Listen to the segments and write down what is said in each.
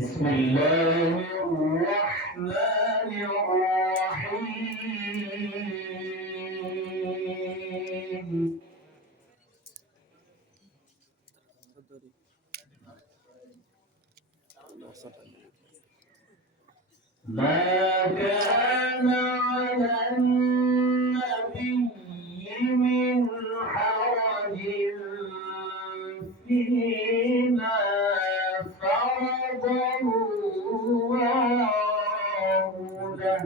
بسم الله الرحمن الرحيم ما كان على النبي من حرج فيما فرض الله له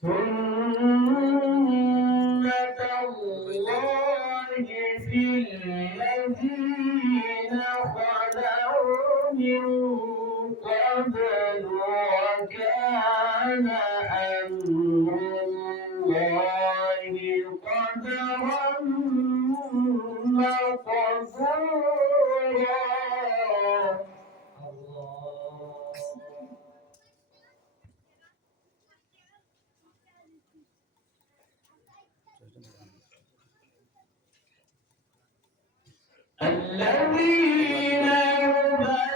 سنة الله في الذين خلوا من قبل وكان أمر الله قدرا مقدورا. الذين يبلغون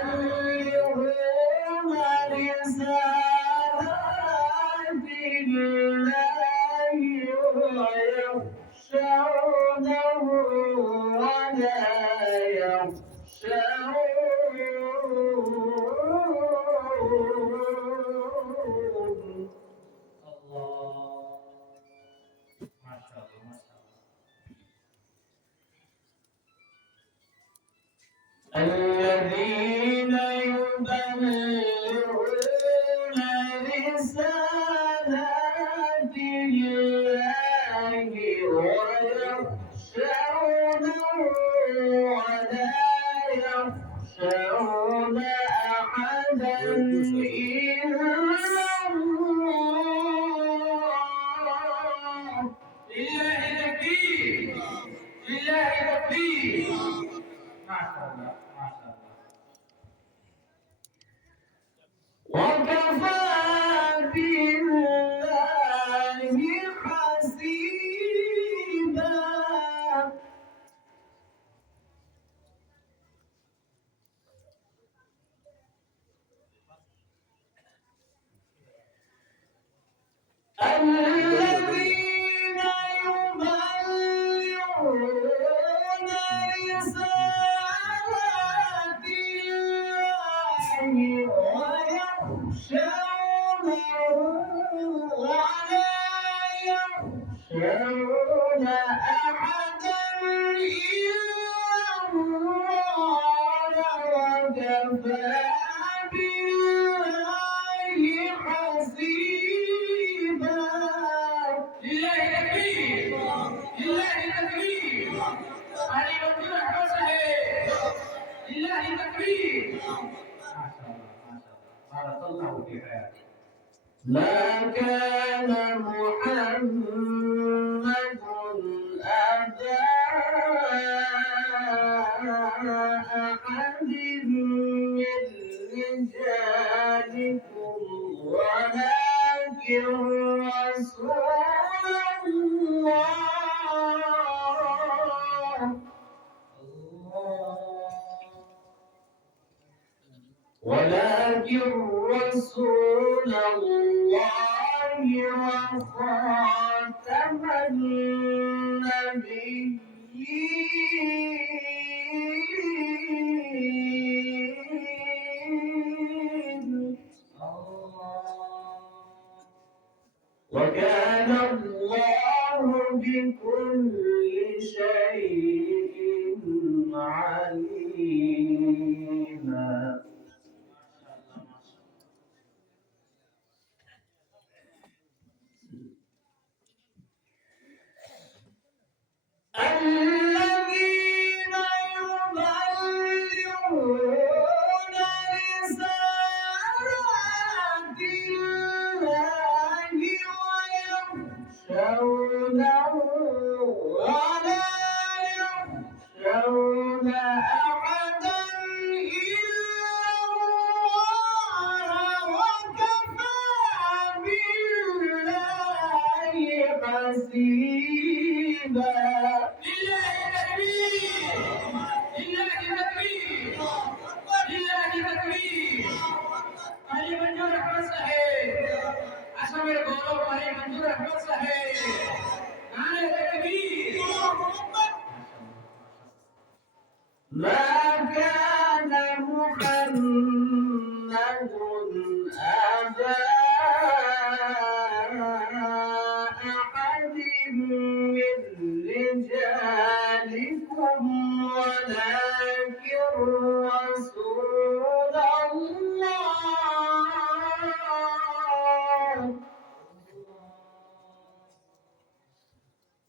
رسالات الله ويخشونه ولا يخشون. الذين يبلغون رسالات الله ويخشونه ولا يخشون أحدا إلا الله. لله تكبير، لله تكبير. ما شاء الله، ما شاء الله. وكفى بالله حسيبا. الذين يبلغون رسالات الله ويخشونه ولا يخشون أحدا إلا الله وكفى بالله حسيبا. لله تكبير، لله تكبير. علي بن حسن لله تكبير. ما شاء الله، ما شاء الله، بارك الله في حياتك. ما كان محمد أبا أحد من رجالكم ولكن رسول الله. ولكن رسول الله وخاتم النبيين. وكان الله بكل شيء عليما. الذين আসামের গৌরবময়ী মঞ্জুর আহমদ সাহেব নারে তাকবীর ما كان محمد أبا أحد من رجالكم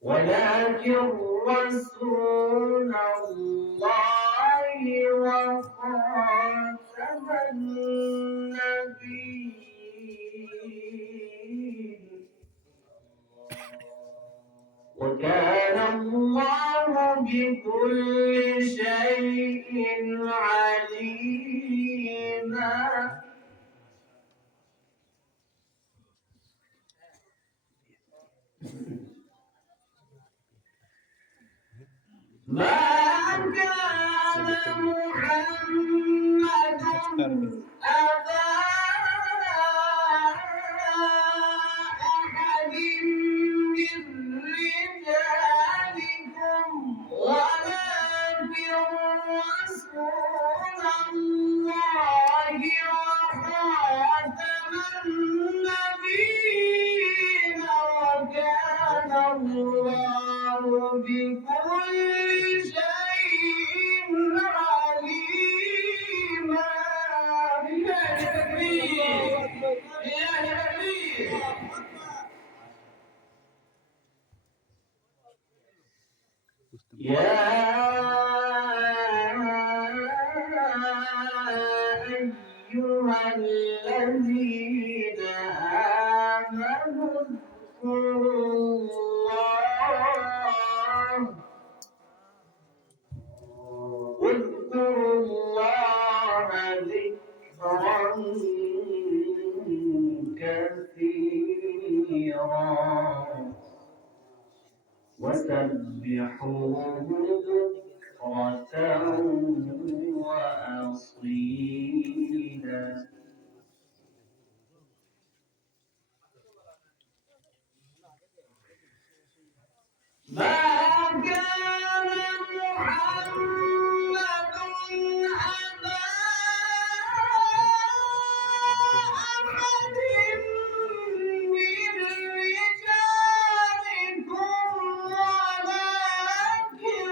ولكن رسول الله وخاتم النبيين وكان الله بكل شيء عليما ما كان محمد أبا أحد من رجالكم ولكن رسول الله وخاتم النبيين وكان الله بكل شيء عليما لله تكبير لله تكبير يا أيها الذين آمنوا اذكروا الله ذكرا كثيرا وسبحوه بكرة وأصيلا ما كان محمد أبا أحد من رجالكم ولكن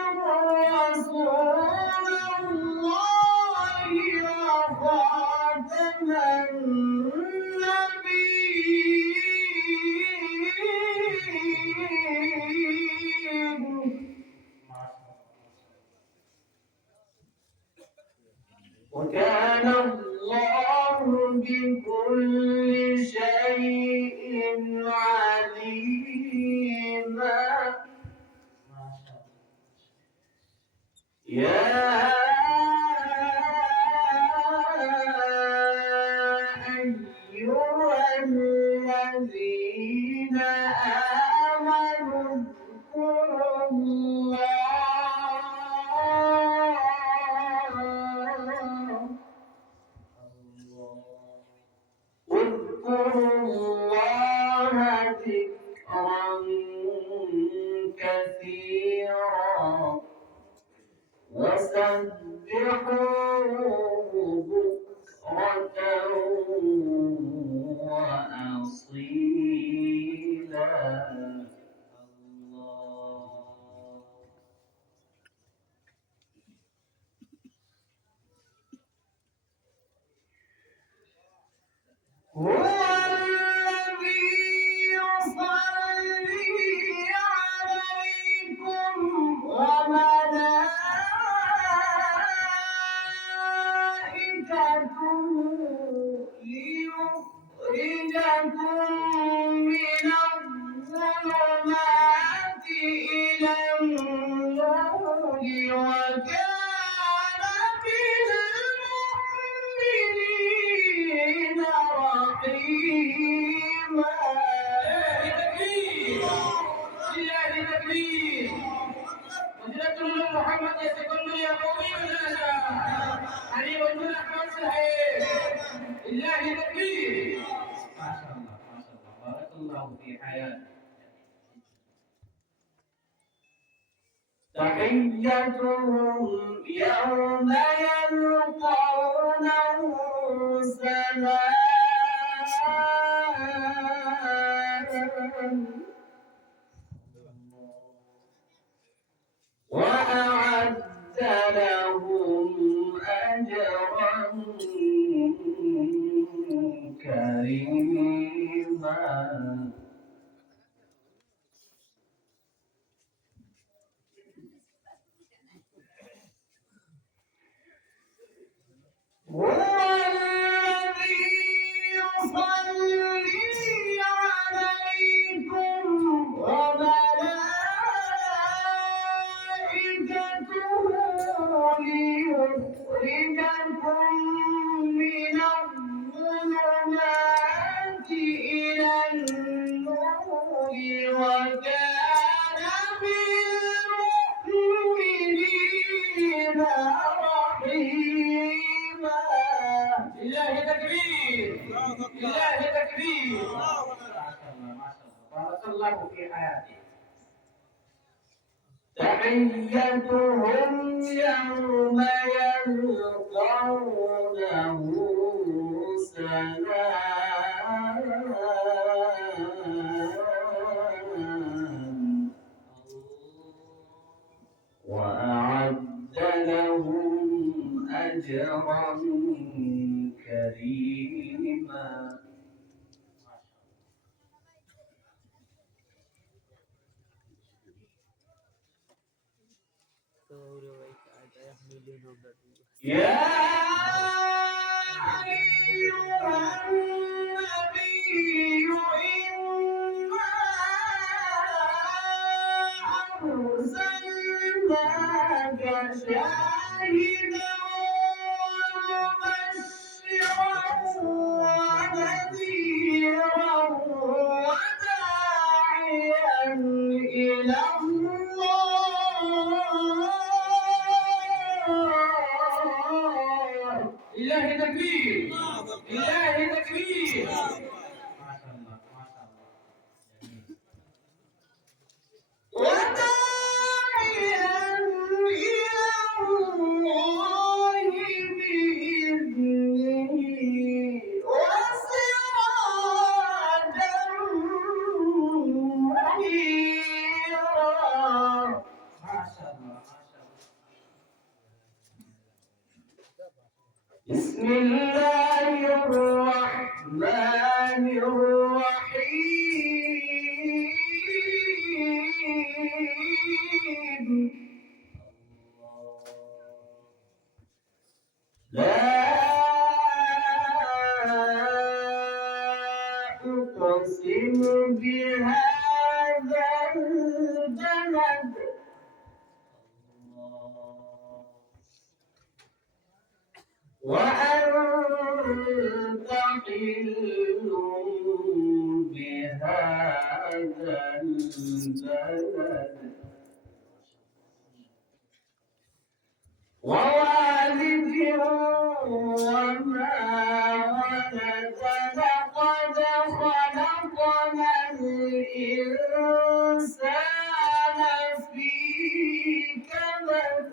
رسول الله وخاتم النبيين وكان الله بكل شيء عليما يا أيها الذين آمنوا اذكروا الله ذكرا كثيرا وسبحوه بكرة وأصيلا هو الذي يصلي عليكم وملائكته ليخرجكم من الظلمات إلى النور وكان بالمؤمنين رحيما لله تكبير وجدت محمد يسكن يا قومي ولا علي وجود أحمد صحيح لله تكبير ما شاء الله ما شاء الله حياته. تحيتهم يوم يلقونه سلام وأعد لهم أجرا كريما. هو الذي يصلي عليكم وملائكته ليخرجكم من الظلمات إلى النور وكان بالمؤمنين رحيما. لله تكبير، لله تكبير. ما شاء الله ما شاء الله، بارك الله في حياتي. تحيتهم يوم يلقونه سلام وأعد لهم أجرا كريما. يا أيها النبي إنا أرسلناك شاهدا ومبشرا ونذيرا وداعيا إلى الله تكبير، الله تكبير. ما شاء الله ما شاء الله. وداعيا إلى الله بإذنه وسراجا منيرا. ما شاء الله ما شاء الله. بسم الله الرحمن الرحيم. لا أقسم بهذا البلد وأنت حل بهذا البلد ووالد وما ولد لقد خلقنا الإنسان في كبد.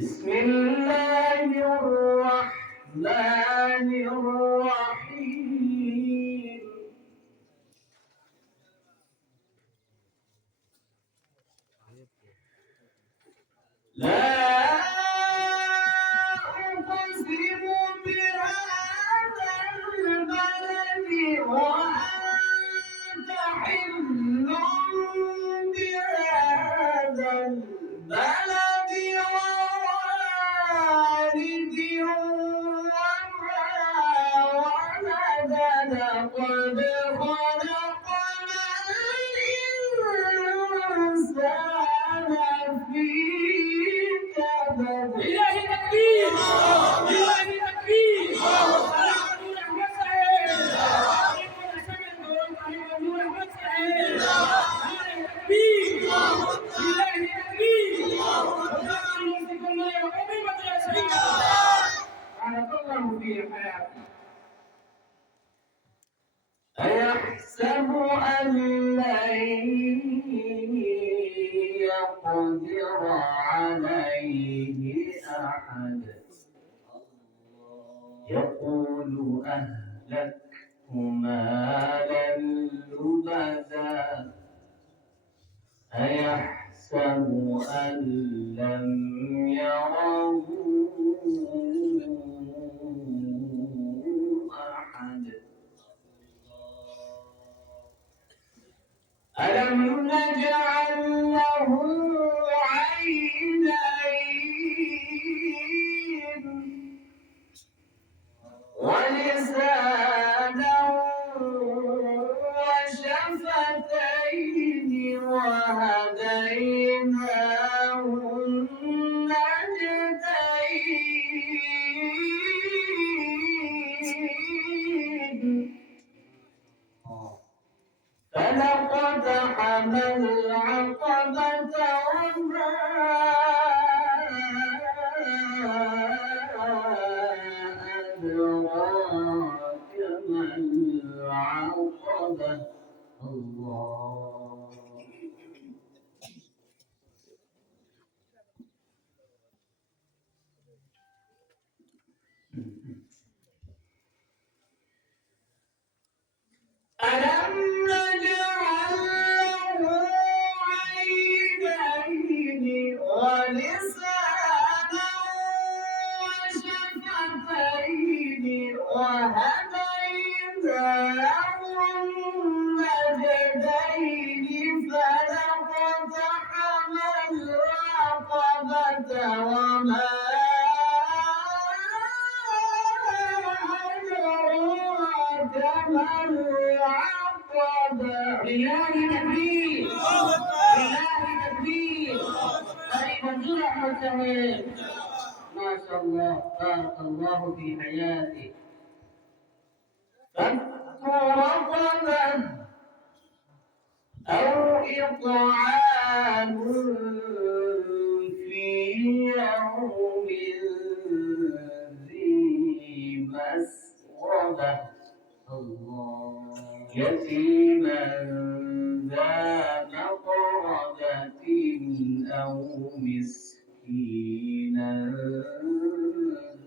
بسم الله الرحمن الرحيم. لا أقسم بهذا البلد وأنت حل بهذا البلد ووالد وما ولد لقد خلقنا الإنسان في كبد. لله تكبير، لله تكبير. في حياته. أيحسب أن لن يقدر عليه أحد يقول أهلكت مالا لبدا أيحسب أن لم يره أحد ألم نجعل له عينين ولسانا وشفتين وهديناه النجدين فلقتحم العقبة وما أدراك ما العقبة الله ألم نجعل له عينين ولسانا وشفتين وهديناه النجدين فلقتحم العقبة وما لله تكبير لله تكبير طيب منزول احمد سهيل ما شاء الله بارك الله في حياتك فك رقبه او اطعام في يوم ذي مسغبه الله يتيما ذا مقربة أو مسكينا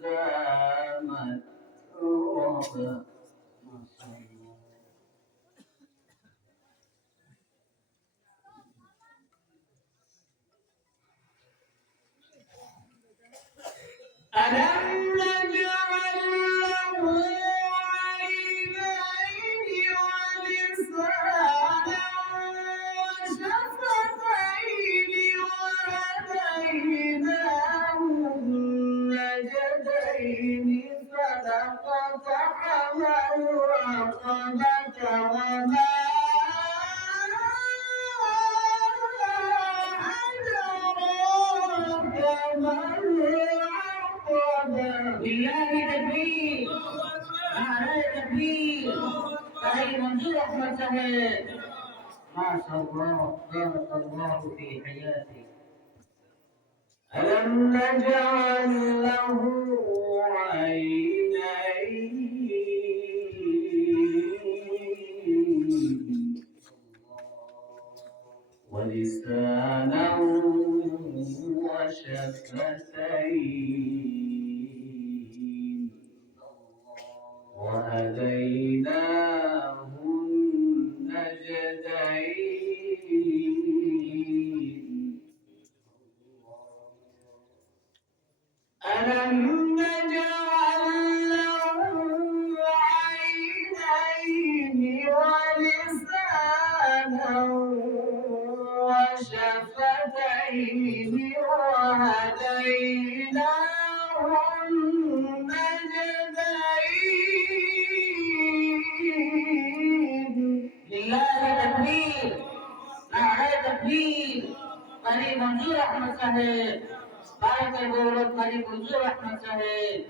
ذا متربة ما شاء الله ألم نجعل له عينين ولسانا وشفتين وهديناه النجدين فلقتحم العقبة وما أدراك ما لله تكبير نعرة تكبير طيب منصور أحمد سهيل ما شاء الله بارك الله في حياتك ألم نجعل له عينين ولسانا وشفتين وهديناه النجدين ألم نجعل له عينين ولسانا وشفتين وهديناه النجدين لله تكبير نعرة تكبير قريب منصور أحمد سهيل بارك الله قريب منصور أحمد سهيل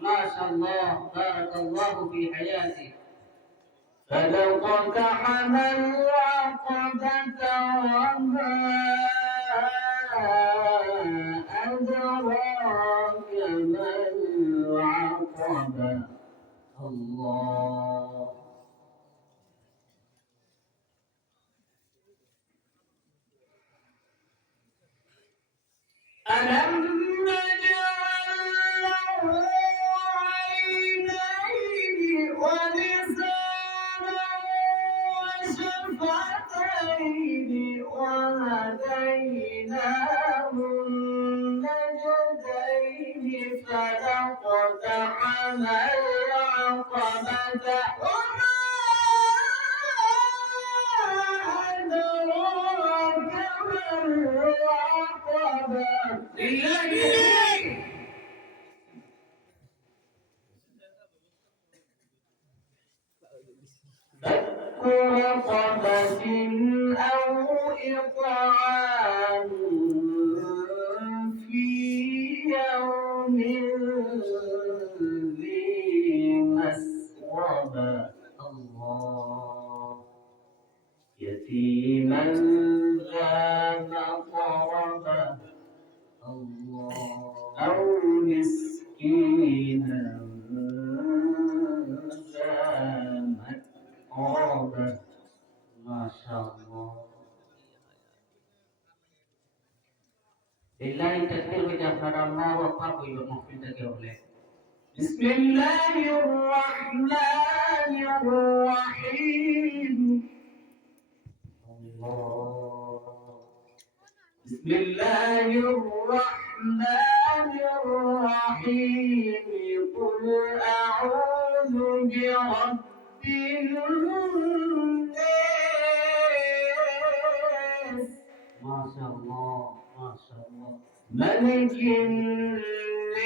ما شاء الله بارك الله في حياتك فلقتحم العقبة وما أدراك ما العقبة مرحبا الله. ألم نجعل له عينين ولسانا وشفتين وهديناه النجدين فلاقتحم العقبة وما أدراك ما العقبة. فك رقبة أو إطعام في يوم ذي مسغبة الله. يتيما ذا مقربة الله. أو مسكينا ذا متربة. ما شاء الله. لله التكبير بجفر الله وقابل المخفضة كوله. بسم الله الرحمن الرحيم. الله. بسم الله الرحمن الرحيم. قل أعوذ برب الناس. ما شاء الله ما شاء الله. ملك الناس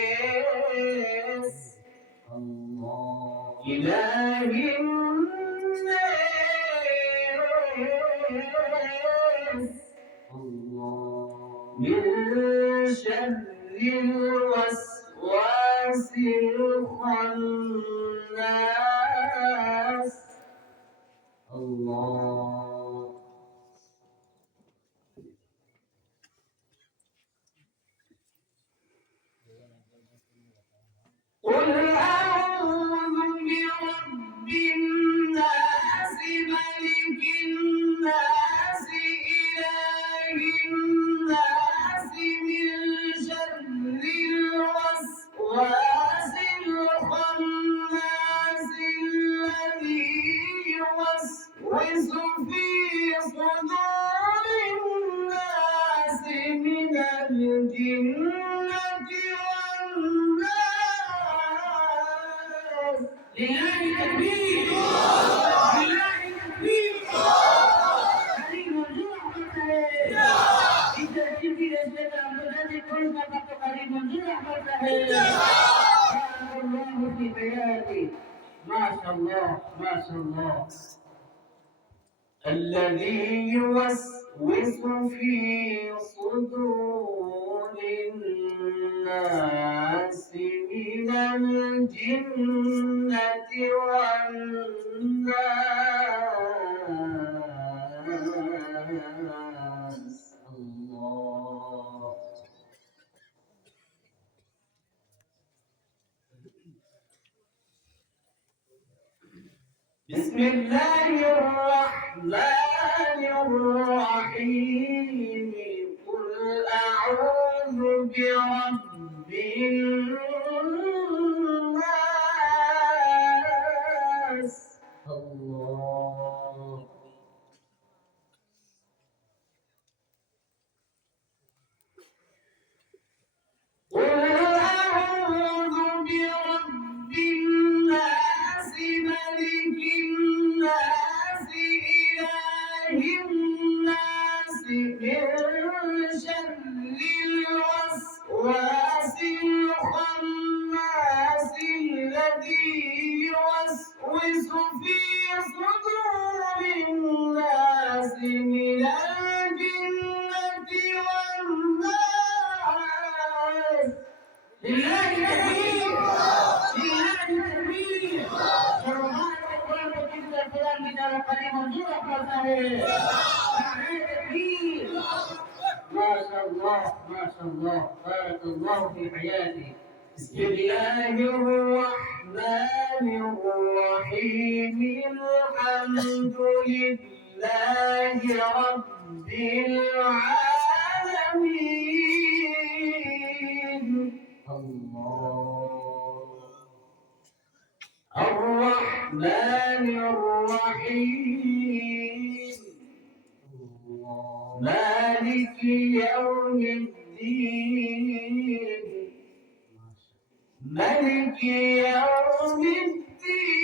الله. إله الناس الله. من شر الوسواس الخناس الله. قل أعوذ برب الناس ملك الناس إله الناس من شر الوسواس الخناس الذي يوسوس في صدور الناس من الجنة والناس. لله التكبير. لله التكبير. علي منظور أحمد صاحب. إذا جئت إلى السلام فلذي كنت فقط علي منظور أحمد صاحب. بارك الله في بياني. ما شاء الله ما شاء الله. الذي يوسوس في صدور الناس من الجنة والناس الله. بسم الله الرحمن الرحيم. قل أعوذ برب الناس الله. قل أعوذ برب الناس ملك الناس إله الناس من شر الوسواس الخناس الذي يوسوس في صدور الناس من الجنة والناس. لله التكبير. لله التكبير. سبحان الله وبحمده الكلام بدار قريب منظور أحمد صاحب. أعلى تكبير. ما شاء الله ما شاء الله. بارك الله في حياتي. بسم الله الرحمن الرحمن الرحيم الحمد لله رب العالمين الله الرحمن الرحيم مالك يوم الدين ملك يوم الدين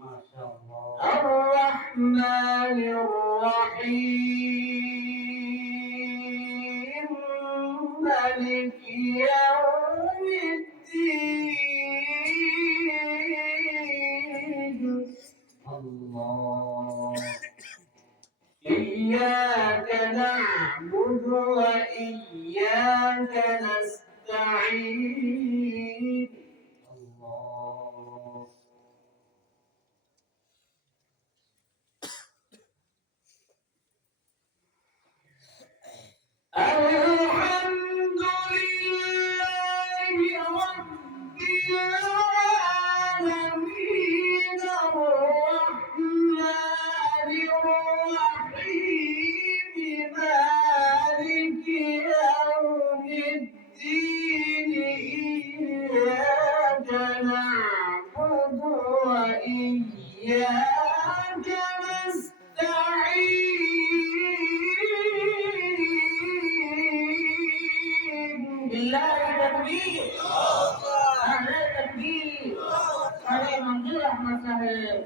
ما شاء الله الرحمن الرحيم ملك يوم الدين الله إياك نعبد وإياك نستعين الله الحمد لله رب العالمين الرحمن الرحيم مالك يوم الدين إياك نعبد وإياك نستعين بالله تكبير أهل تكبير أهل منظور أحمد صاحب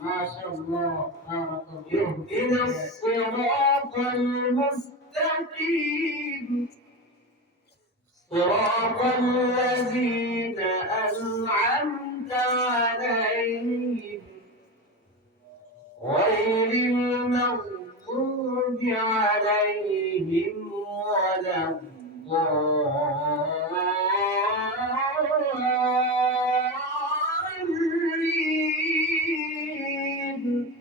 ما شاء الله بارك الله اهدنا الصراط المستقيم صراط الذين أنعمت عليهم غير المغضوب عليهم ولا الضالين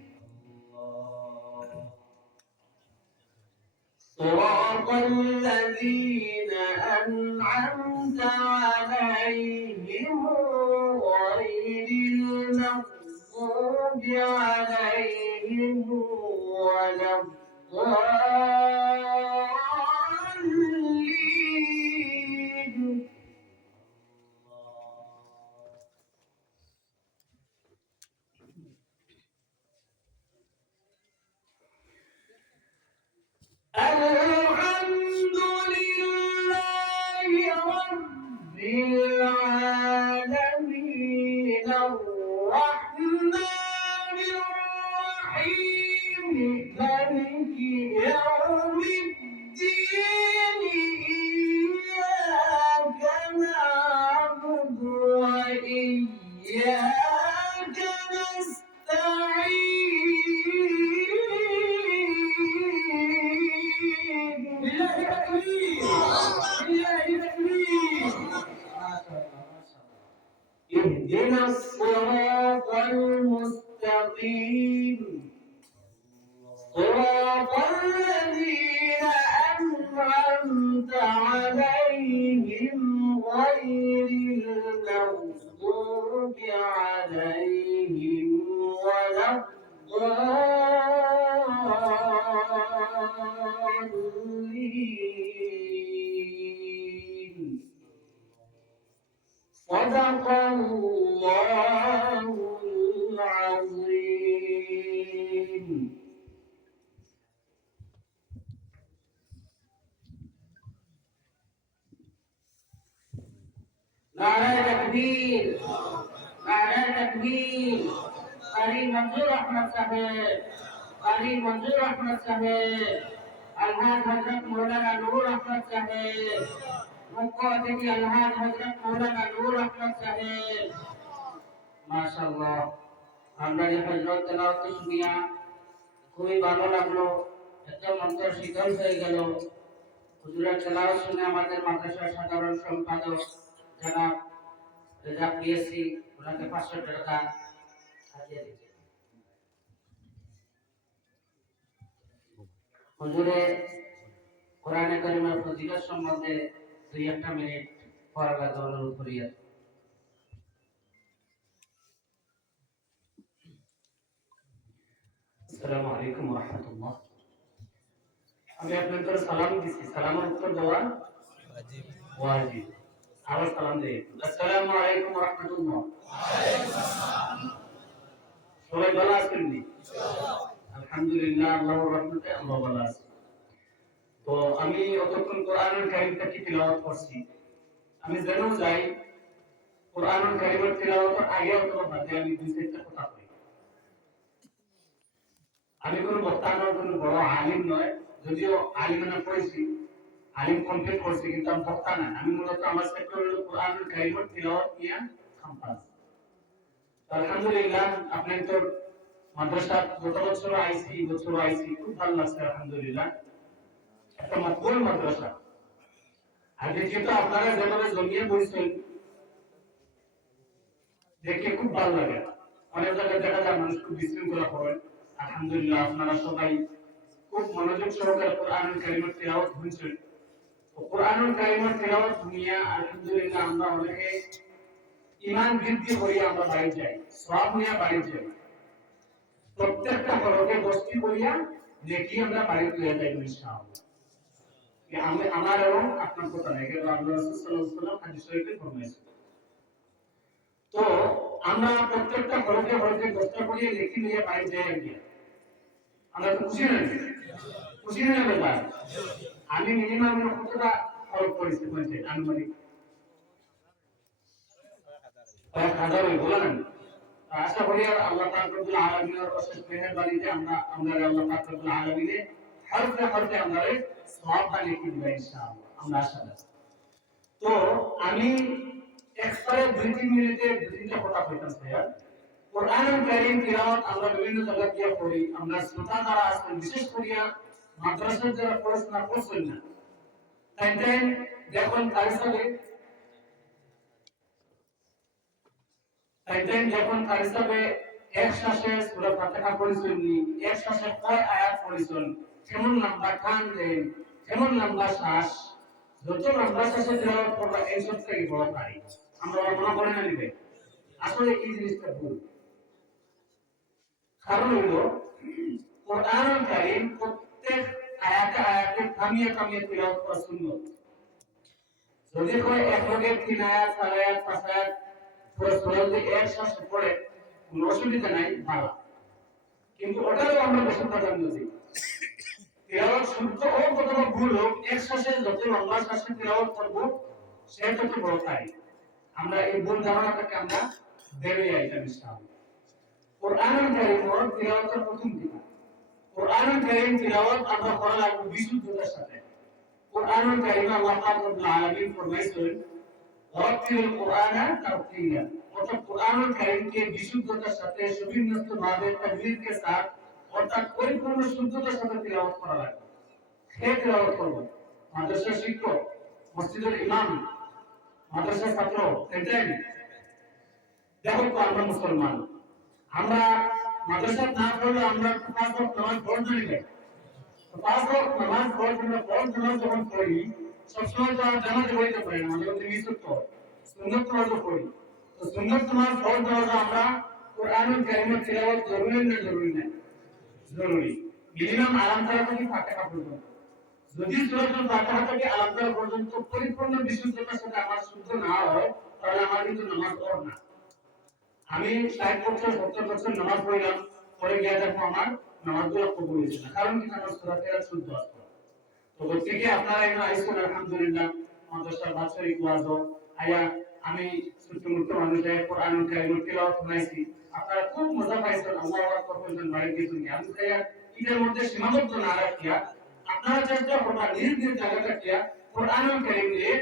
صراط الذين أنعمت عليهم غير المغضوب عليهم ولا الضالين الحمد لله رب العالمين الرحمن الرحيم مالك يوم الدين إياك نعبد وإياك نستعين بالله تكبير بالله تكبير اهدنا الصراط المستقيم صراط الذين أنعمت عليهم غير المغضوب عليهم ولا الضالين صدق الله العظيم نعرہ تکبیر نعرہ تکبیر قاری منظور احمد صاحب قاری منظور احمد صاحب الحاج حضرت مولانا نور احمد صاحب মুখ্য অতিথি আলহাজ হযরত মাওলানা নূর আহমদ সাহেব মাশাআল্লাহ আমরা এই হযরত তেলাওয়াত শুনিয়া খুবই ভালো লাগলো একদম অন্তর শীতল হয়ে গেল হুজুরের তেলাওয়াত শুনে আমাদের মাদ্রাসার সাধারণ সম্পাদক জনাব রেজা পিএসসি ওনাকে 500 টাকা হাদিয়া দিচ্ছেন হুজুরে কোরআনে কারিমের ফজিলত সম্বন্ধে দুই একটা মিনিট পড়ালেখা অনুরোধ করিয়া। আসসালামু আলাইকুম ওয়া রাহমাতুল্লাহ। আমি আপনাদের সালাম দিছি, সালামের উত্তর দেওয়া ওয়াজিব। ওয়াজিব। আবার সালাম দেই। আসসালামু আলাইকুম ওয়া রাহমাতুল্লাহ। সবাই ভালো আছেন নি? আলহামদুলিল্লাহ, আল্লাহর রহমতে আমরা ভালো আছি। তো আমি অতক্ষণ কোরআনুল কারীমটা কি তিলাওয়াত করছি। আমি যেন যাই কোরআনুল কারীমের তিলাওয়াতের আগে অথবা বাদে আমি দুই চারটা কথা কই। আমি কোনো বক্তা নয়, কোনো বড় আলিম নয়, যদিও আলিমানা পড়েছি, আলিম কমপ্লিট করছি, কিন্তু আমি বক্তা না। আমি মূলত আমার সেক্টর হলো কোরআনুল কারীমের তিলাওয়াত নিয়ে খাম্পাস। আলহামদুলিল্লাহ, আপনার তো মাদ্রাসা গত বছর আইসি, বছর আইসি, খুব ভালো লাগছে আলহামদুলিল্লাহ। একটা মকবুল মাদ্রাসা। আর দ্বিতীয়ত আপনারা যেভাবে জমিয়ে বলছেন দেখে খুব ভালো লাগে। অনেক জায়গায় দেখা যায় মানুষ খুব বিশৃঙ্খলা করেন। আলহামদুলিল্লাহ, আপনারা সবাই খুব মনোযোগ সহকারে কোরআনুল কারীমের তিলাওয়াত শুনছেন। কোরআনুল কারীমের তিলাওয়াত শুনিয়া আলহামদুলিল্লাহ আমরা অনেকে ঈমান বৃদ্ধি করি, আমরা বাড়ি যাই, সওয়াব নিয়ে বাড়ি যাই। প্রত্যেকটা হরফে বস্তি করিয়া নেকি আমরা বাড়ি তুলে যাই ইনশাআল্লাহ। আমি আমার এবং আপনার কথা নাই, কিন্তু আল্লাহ রাসূল সাল্লাল্লাহু আলাইহি ওয়াসাল্লাম হাদিস শরীফে ফরমাইছেন। তো আমরা প্রত্যেকটা হরফে হরফে বস্তা করিয়া নেকি নিয়ে বাড়ি যাই গিয়া আমরা তো খুশি নই? খুশি নই বাবা? আমি মিনিমাম কতটা হরফ পড়েছি বলতে আনুমানিক 1000 বলেন। আশা করি আল্লাহ পাক রব্বুল আলামিনের অশেষ মেহেরবানিতে আমরা আল্লাহ পাক রব্বুল আলামিনে হরফে হরফে আমরা সওয়াব দান করব ইনশাআল্লাহ, আমরা আশা রাখি। তো আমি একবারে 2-3 মিনিটে 2-3টা কথা কইতাম স্যার। কোরআনুল কারীম তিলাওয়াত আমরা বিভিন্ন জায়গা দিয়ে পড়ি, আমরা শ্রোতা যারা আছেন বিশেষ করিয়া মাদ্রাসার যারা পড়াশোনা করছেন না, তাই দেখুন যখন কারি সাহেব এক শ্বাসে সূরা ফাতিহা পড়েছেন, এক শ্বাসে কয় আয়াত পড়েছেন, কেমন লম্বা টান দেন, কেমন লম্বা শ্বাস, যত লম্বা শ্বাসে তিলাওয়াত করবা এই সব থেকে বড় কারি। আমরা মনে করে না নিবে আসলে এই জিনিসটা ভুল। কারণ হলো কোরআনুল কারীম প্রত্যেক আয়াতে আয়াতে থামিয়ে থামিয়ে তিলাওয়াত করা সুন্নাত। যদি কয় এক লগে 3 আয়াত 4 আয়াত 5 আয়াত পুরো সূরা যদি এক শ্বাসে পড়ে কোনো অসুবিধা নাই, ভালো। কিন্তু ওটাও আমরা বেশি প্রাধান্য দিই। তিলাওয়াত শুদ্ধ হোক অথবা ভুল হোক, এক শ্বাসে যত লম্বা শ্বাসে তিলাওয়াত করব সেটা তত বড় কারি। আমরা এই ভুল ধারণাটাকে আমরা বেরিয়ে আইতাম ইনশাআল্লাহ। কোরআনুল কারীমের তিলাওয়াতের প্রথম দিক, কোরআনুল কারীম তিলাওয়াত আমরা করা লাগবে বিশুদ্ধতার সাথে। কোরআনুল কারীমে আল্লাহ পাক রব্বুল আলামিন ফরমাইছেন ওয়ারাতিল কুরআনা তারতিলা, অর্থাৎ কোরআনুল কারীমকে বিশুদ্ধতার সাথে সুবিন্যস্তভাবে তাজবীদ के साथ অর্থাৎ পরিপূর্ণ শুদ্ধতার সাথে তিলাওয়াত করা লাগবে। কে তিলাওয়াত করবে? মাদ্রাসার শিক্ষক, মসজিদের ইমাম, মাদ্রাসার ছাত্র, এটাই। দেখো তো আমরা মুসলমান, আমরা মাদ্রাসা না পড়লে আমরা 5 ওয়াক্ত নামাজ পড়তে পারি। 5 ওয়াক্ত নামাজ পড়তে না পড়তে না যখন পড়ি সবসময় তো জামাতে পড়তে পারি না, আমাদের তো মিস করতে হয়। সুন্নাত নামাজ পড়ি, তো সুন্নাত নামাজ পড়তে হলে আমরা কোরআনুল কারীমের তিলাওয়াত জরুরি না জরুরি না? জরুরি। মিনিমাম আলাম তারা থেকে ফাতিহা পর্যন্ত। যদি সূরাতুল ফাতিহা থেকে আলাম তারা পর্যন্ত পরিপূর্ণ বিশুদ্ধতার সাথে আমার শুদ্ধ না হয়, তাহলে আমার কিন্তু নামাজ পড় না। আমি 60 বছর 70 বছর নামাজ পড়লাম, পরে গিয়ে দেখো আমার নামাজগুলো কবুল হয়েছে না, কারণ কি আমার সূরা তেলাওয়াত শুদ্ধ আছে। তো প্রত্যেকে আপনারা এখানে আইসেন আলহামদুলিল্লাহ, মাদ্রাসার বাৎসরিক ওয়াজ আয়া আমি ছোট মোট মানুষের কোরআনুল কারীম তিলাওয়াত শুনাইছি, আপনারা খুব মজা পাইছেন, আল্লাহু আকবার বলছেন, বাড়ি গিয়েছেন। আমি চাই এটার মধ্যে সীমাবদ্ধ না রাখিয়া আপনারা চেষ্টা করবেন নিজ নিজ জায়গাটা কিয়া কোরআনুল কারীম নিয়ে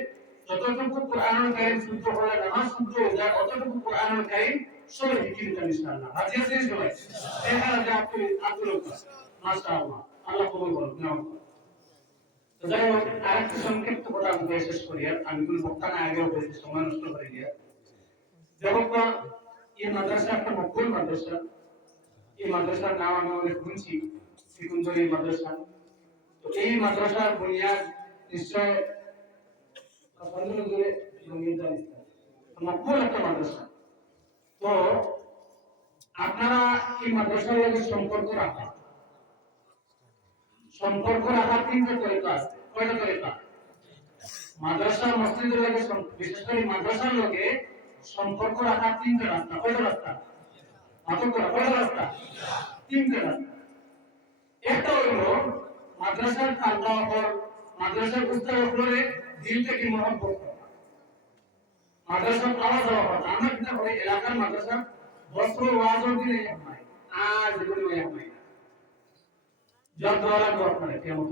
যতটুকু কোরআনুল কারীম শুদ্ধ হলে নামাজ শুদ্ধ হয়ে যায়, অতটুকু কোরআনুল কারীম সবাই শিখে নিতে ইনশাআল্লাহ। রাজি আছেন সবাই? এখানে যে আব্দুল মাশাআল্লাহ, আল্লাহ কবুল করুন। তো যাই হোক, আরেকটা সংক্ষিপ্ত কথা আমি শেষ করি, আমি কোনো বক্তা না আগেও বলেছি, সময় নষ্ট করে দিয়ে। দেখো এই মাদ্রাসা একটা মকবুল মাদ্রাসা। এই মাদ্রাসার নাম আমি অনেক শুনছি, সিকুন্দরি মাদ্রাসা। তো এই মাদ্রাসার বুনিয়াদ নিশ্চয় মকবুল একটা মাদ্রাসা। তো আপনারা এই মাদ্রাসার লগে সম্পর্ক রাখা তিনটা তরিকা আছে। কয়টা তরিকা? মাদ্রাসা মসজিদের লগে বিশেষ করে মাদ্রাসার লগে সম্পর্ক রাখা তিনটা রাস্তা। কয়টা রাস্তা? মাত্র কয়টা রাস্তা? তিনটা রাস্তা। একটা হলো মাদ্রাসার তালবা হল, মাদ্রাসার উস্তাদের উপরে দিল থেকে মহব্বত করা। মাদ্রাসার আওয়াজ দেওয়া হয়। আমরা কিনা করে এলাকার মাদ্রাসা বস্ত্র ওয়াজও দিলে হয় আর যেগুলো হয় না জব দেওয়া করে কেমন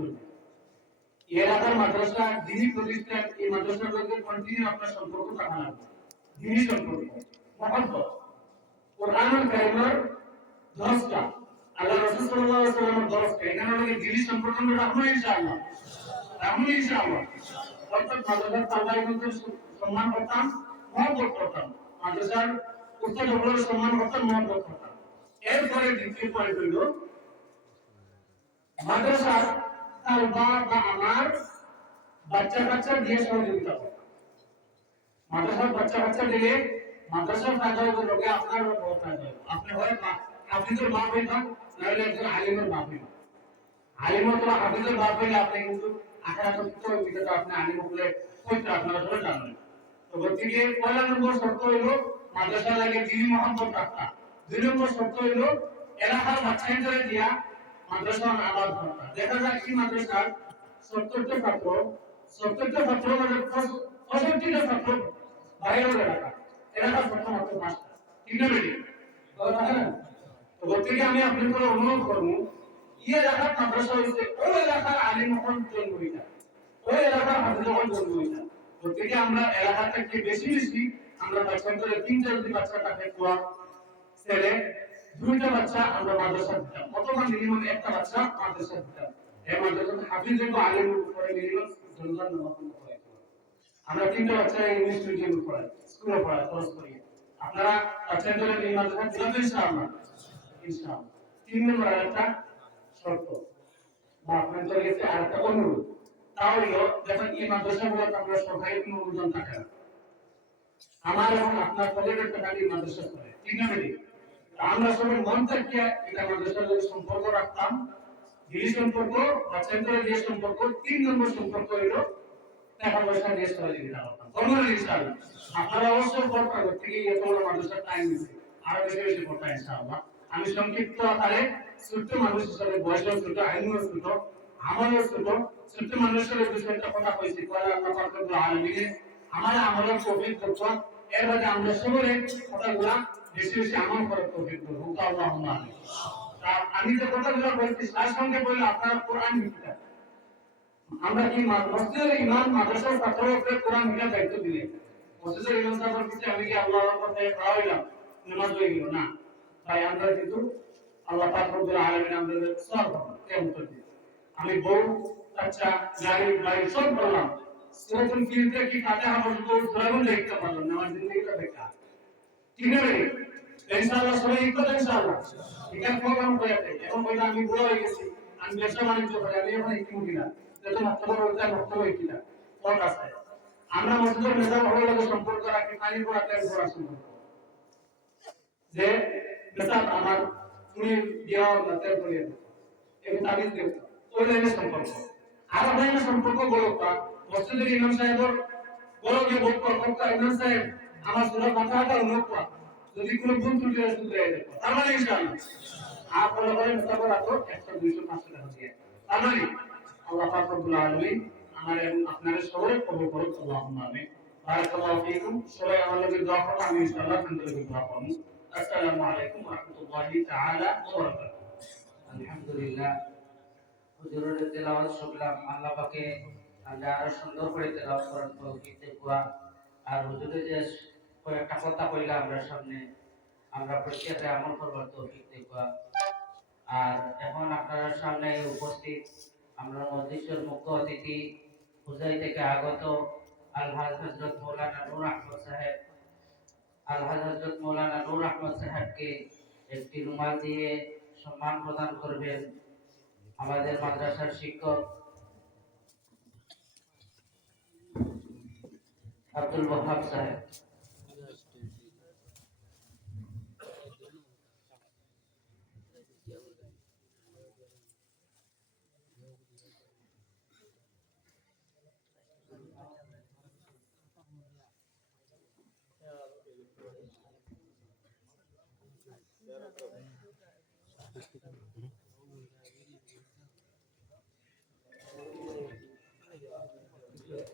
এলাকার মাদ্রাসা দিনী প্রতিষ্ঠান, এই মাদ্রাসার মধ্যে কন্টিনিউ আপনার সম্পর্ক থাকা লাগবে। দিনী সম্পর্ক, মহব্বত। কোরআনুল কারীমের 10টা, আল্লাহ রাসূল সাল্লাল্লাহু আলাইহি ওয়াসাল্লামের 10টা, এখানে আমাদের দিনী সম্পর্ক আমরা রাখবো ইনশাআল্লাহ। রাখবো ইনশাআল্লাহ। অর্থাৎ মাদ্রাসার তালবায় কিন্তু সম্মান করতাম, মহব্বত করতাম। মাদ্রাসার উস্তাদগুলোর সম্মান করতাম, মহব্বত করতাম। এরপরে দ্বিতীয় পয়েন্ট হইল মাদ্রাসার তালবা বা আমার বাচ্চা দিয়ে সহযোগিতা করে। মাদ্রাসার বাচ্চা দিলে মাদ্রাসার ফায়দা হবে, লোকে আপনার ফায়দা হবে। আপনি হয় হাফিজের বাপ হইতাম, নাহলে একজন আলিমের বাপ হইতাম। আলিম অথবা হাফিজের বাপ হইলে আপনি কিন্তু আখেরাত ভিতরে আপনি আলিম হলে হইতে আপনারা সবাই জানেন। তো গতিকে পয়লা নম্বর শর্ত হইল মাদ্রাসা লাগে দিনী মহব্বত রাখা। 2 নম্বর শর্ত হইল এলাকার বাচ্চাদের দিয়া মাদ্রাসা আবাদ করা। দেখা যায় কি মাদ্রাসার 70টা ছাত্র মানে 65টা ছাত্র বাইরের এলাকা ছাত্র মাত্র 5টা। ঠিক না বেটি? কথা না? তো গতিকে আমি আপনাদের অনুরোধ করবো, এলাকার মাদ্রাসা হইছে ওই এলাকার আলিম হন জন্ম হইতা, ওই এলাকার হাফিজ হন জন্ম হইতা। গতিকে আমরা এলাকা থেকে বেশি আমরা বাচ্চা করে 3টা যদি বাচ্চা থাকে কুয়া ছেলে, 2টা বাচ্চা আমরা মাদ্রাসা দিতাম, অথবা মিনিমাম একটা বাচ্চা মাদ্রাসা দিতাম। এই মাদ্রাসা হাফিজ এবং আলিম করে মিনিমাম 10 জন নামাজ পড়াই। আমরা 3টা বাচ্চা ইংলিশ মিডিয়ামে পড়াই, স্কুলে পড়াই, খরচ করি। আপনারা বাচ্চা করে এই মাদ্রাসা দিলাম ইনশাআল্লাহ। ইনশাআল্লাহ। 3 নম্বর একটা শর্ত বা আপনাদের কাছে আরেকটা অনুরোধ, তা হলো যখন এই মাদ্রাসাগুলো আমরা সরকারি কোনো অনুদান থাকে না, আমার এবং আপনার পকেটের টাকা দিয়ে মাদ্রাসা করে। ঠিক না বেটি? আমরা সবাই মন থেকে এটা মাদ্রাসার সাথে সম্পর্ক রাখতাম। এই সম্পর্ক বাচ্চাদের যে সম্পর্ক, 3 নম্বর সম্পর্ক হলো টাকা পয়সা দিয়ে সহযোগিতা করতাম। কমন ইনশাআল্লাহ। আপনারা অবশ্যই করতে থেকে এত বড় মাদ্রাসার টাইম দিচ্ছে, আরো বেশি করতে ইনশাআল্লাহ। আমি সংক্ষিপ্ত আকারে ছোট্ট মানুষ হিসেবে, বয়সেও ছোট, আইনও ছোট, আমলও ছোট মানুষের বিষয়টা কথা কইছি। পরে আল্লাহ পাক রব্বুল আলামিন আমার আমলের তৌফিক করতে, এর বাদে আমরা সবাই কথাগুলা বেশি আমল করার তৌফিক করব। আল্লাহুম্মা আমিন। আমি যে কথাগুলো বলছি তার সঙ্গে বললে আপনারা কোরআন শিখতে, আমরা কি মসজিদের ইমাম মাদ্রাসার ছাত্রদের কোরআন শিখার দায়িত্ব দিলেন। মসজিদের ইমাম সাহেবের কাছে আমি কি আল্লাহর কথা খাওয়াইলাম, নামাজ হয়ে গেল না। তাই আমরা কিন্তু আল্লাহ পাক রব্বুল আলামিন আমাদের সওয়াব করবেন কেমন করে। আমি বউ আচ্ছা গাড়ি সব বললাম, সূরাতুল ফিলতে কি ফাতিহা পর্যন্ত সূরাগুলো দেখতে পারলাম না, আমার জিন্দেগিটা বেকার। ঠিক আছে? ইনশাআল্লাহ সবাই ইকো ইনশাআল্লাহ। এটা প্রোগ্রাম করে দেয়। এখন বলে আমি বড় হয়ে গেছি, আমি ব্যবসা বাণিজ্য করি, আমি এখন ইকো কিনা এটা মতলব হচ্ছে মতলব কিনা কোন আছে। আমরা মসজিদের মেজাব হলো লাগে সম্পর্ক রাখি, পানি পড়াতে পড়া সম্পর্ক যে মেজাব আমার তুমি দেওয়া লাগতে বলে এবং তাবিজ দেব ওই লাইনের সম্পর্ক। আর লাইনের সম্পর্ক বলতা মসজিদের ইমাম সাহেবের বড় যে বক্তা ইমাম সাহেব আমার সুরা কথাটা অনুভব যদি কোনো ভুল ত্রুটি হয় শুধরে দেব, তার মানে ইনশাআল্লাহ আর বলে বলে মেজাব রাখো 100 200 500 টাকা দিয়ে। তার মানে আল্লাহ পাক রব্বুল আলামিন আমার এবং আপনাদের সবাই কবুল করুন। আল্লাহুম্মা আমিন। বারাকাল্লাহু ফীকুম। সবাই আমার লাগি দোয়া করুন, আমি ইনশাআল্লাহ আপনাদের লাগি দোয়া করব। আসসালামু আলাইকুম ওয়া রাহমাতুল্লাহি তাআলা ওয়া বারাকাতুহু। আলহামদুলিল্লাহ, হুজুরের তেলাওয়াত শুনলাম। আল্লাহ পাকে আমরা আরো সুন্দর করে তেলাওয়াত করার তৌফিক দেব। আর হুজুরের যে কয়েকটা কথা কইলা আমরা সামনে, আমরা প্রত্যেকে আমল করবার তৌফিক দেব। আর এখন আপনারা সামনে উপস্থিত আমরা মসজিদের মুখ্য অতিথি হুজাই থেকে আগত আলহাজ হযরত মাওলানা নূর আহমদ সাহেব, আলহাজ হযরত মাওলানা নূর আহমদ সাহেবকে একটি রুমাল দিয়ে সম্মান প্রদান করবেন। আমাদের মাদ্রাসার শিক্ষক আব্দুল আব্দুল ওয়াহাব সাহেব।